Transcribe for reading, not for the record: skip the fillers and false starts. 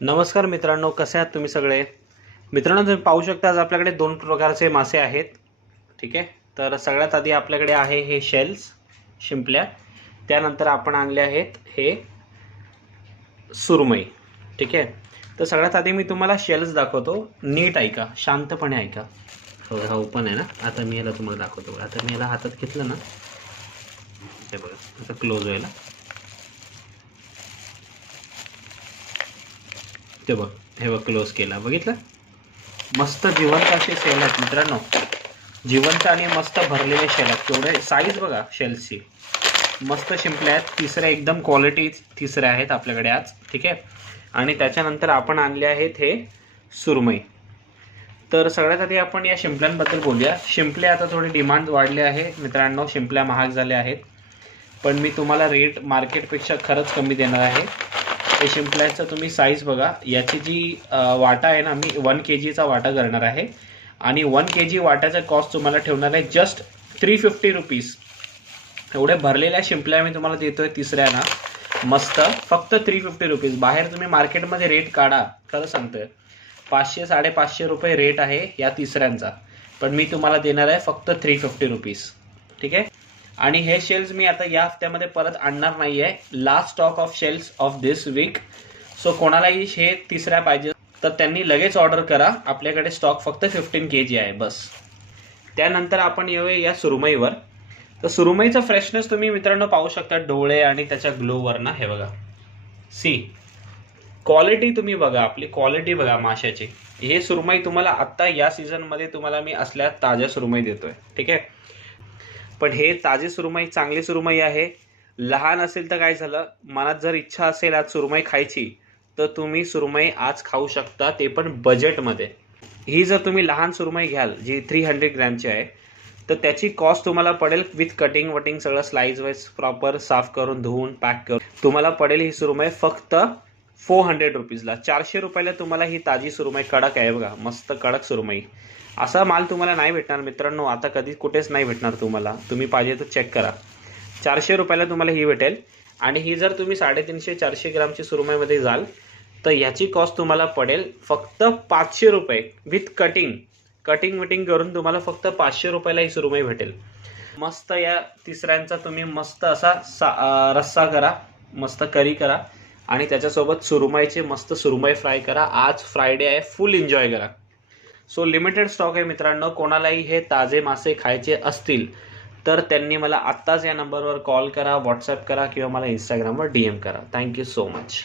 नमस्कार मित्रांनो, कसे आहात तुम्ही सगळे? मित्रांनो, तुम्ही पाहू शकता आज आपल्याकडे दोन प्रकारचे मासे आहेत. ठीक आहे. तर सगळ्यात आधी आपल्याकडे आहे हे शेल्स, शिंपल्या. त्यानंतर आपण आणले आहेत हे सुरमई. ठीक आहे. तर सगळ्यात आधी मी तुम्हाला शेल्स दाखवतो. नीट ऐका, शांतपणे ऐका. हा ओपन आहे ना. आता मी याला तुम्हाला दाखवतो. आता मी याला हातात घेतलं ना, हे बघा आता क्लोज व्हायला. ते बघ, हे बघ क्लोज केला. बघितलं? मस्त जिवंत असे शेल आहेत मित्रांनो. जिवंत आणि मस्त भरलेले शेल आहेत. तेवढे साईज बघा शेल्सची. मस्त शिंपल्या आहेत. तिसऱ्या एकदम क्वालिटी तिसऱ्या आहेत आपल्याकडे आज. ठीक आहे. आणि त्याच्यानंतर आपण आणले आहेत हे सुरमई. तर सगळ्यात आधी आपण या शिंपल्यांबद्दल बोलूया. शिंपल्या आता थोडी डिमांड वाढली आहे मित्रांनो. शिंपल्या महाग झाल्या आहेत, पण मी तुम्हाला रेट मार्केटपेक्षा खरंच कमी देणार आहे. हे शिंपल्याचं तुम्ही साईज बघा. याची जी वाटा आहे ना, मी 1 kgचा वाटा करणार आहे. आणि 1 kg वाट्याचा कॉस्ट तुम्हाला ठेवणार आहे जस्ट 350 रुपीज. एवढे भरलेल्या शिंपल्या मी तुम्हाला देतोय तिसऱ्या ना, मस्त फक्त 350 रुपीज. बाहेर तुम्ही मार्केटमध्ये रेट काढा, खरं सांगतोय 500-550 रुपये रेट आहे या तिसऱ्यांचा, पण मी तुम्हाला देणार आहे फक्त 350 रुपीज. ठीक आहे. आणि हे शेल्स मी आता या हफ्त्यामध्ये परत आणणार नाही आहे. Last stock of shells of this week. So कोणालाही हे तिसऱ्या पाहिजे तर त्यांनी लगेच ऑर्डर करा. आपल्याकडे स्टॉक फक्त 15 kg आहे बस. त्यानंतर आपण येऊया या सुरमईवर. तर सुरमईचा फ्रेशनेस तुम्ही मित्रांनो पाहू शकता डोळे आणि त्याच्या ग्लोवर ना. हे बघा, सी क्वालिटी तुम्ही बघा, आपली क्वालिटी बघा माशाची. हे सुरमई तुम्हाला आत्ता या सीझनमध्ये तुम्हाला मी असल्या ताज्या सुरमई देतोय. ठीक आहे. पण हे ताजी सुरमई, चांगली सुरमई आहे. लहान असेल तर काय झालं, मनात जर इच्छा असेल आज सुरमई खायची तर तुम्ही सुरमई आज खाऊ शकता, ते पण बजेटमध्ये. ही जर तुम्ही लहान सुरमई घ्याल जी 300 ग्रॅमची आहे, तर त्याची कॉस्ट तुम्हाला पडेल विथ कटिंग वटिंग सगळं स्लाइस वाईज प्रॉपर साफ करून धुवून पॅक करून तुम्हाला पडेल ही सुरमई फक्त 400 रुपीजला. 400 रुपयाला तुम्हाला ही ताजी सुरमई, कडक आहे बघा, मस्त कडक सुरमई. असा माल तुम्हाला नाही भेटणार मित्रांनो, आता कधी कुठेच नाही भेटणार तुम्हाला. तुम्ही पाहिजे तर चेक करा. 400 रुपयाला तुम्हाला ही भेटेल. आणि ही जर तुम्ही 350-400 ग्रामची सुरमईमध्ये जाल तर ह्याची कॉस्ट तुम्हाला पडेल फक्त 500 रुपये विथ कटिंग विटिंग करून तुम्हाला फक्त 500 रुपयाला ही सुरमई भेटेल. मस्त या तिसऱ्यांचा तुम्ही मस्त असा रस्सा करा, मस्त करी करा आणि त्याच्यासोबत सुरमईचे मस्त सुरमई फ्राय करा. आज फ्रायडे आहे, फुल एन्जॉय करा. सो लिमिटेड स्टॉक आहे मित्रांनो. कोणालाही हे ताजे मासे खायचे असतील तर त्यांनी मला आत्ताच या नंबरवर कॉल करा, व्हॉट्सअप करा किंवा मला इंस्टाग्रामवर DM करा. Thank you so much.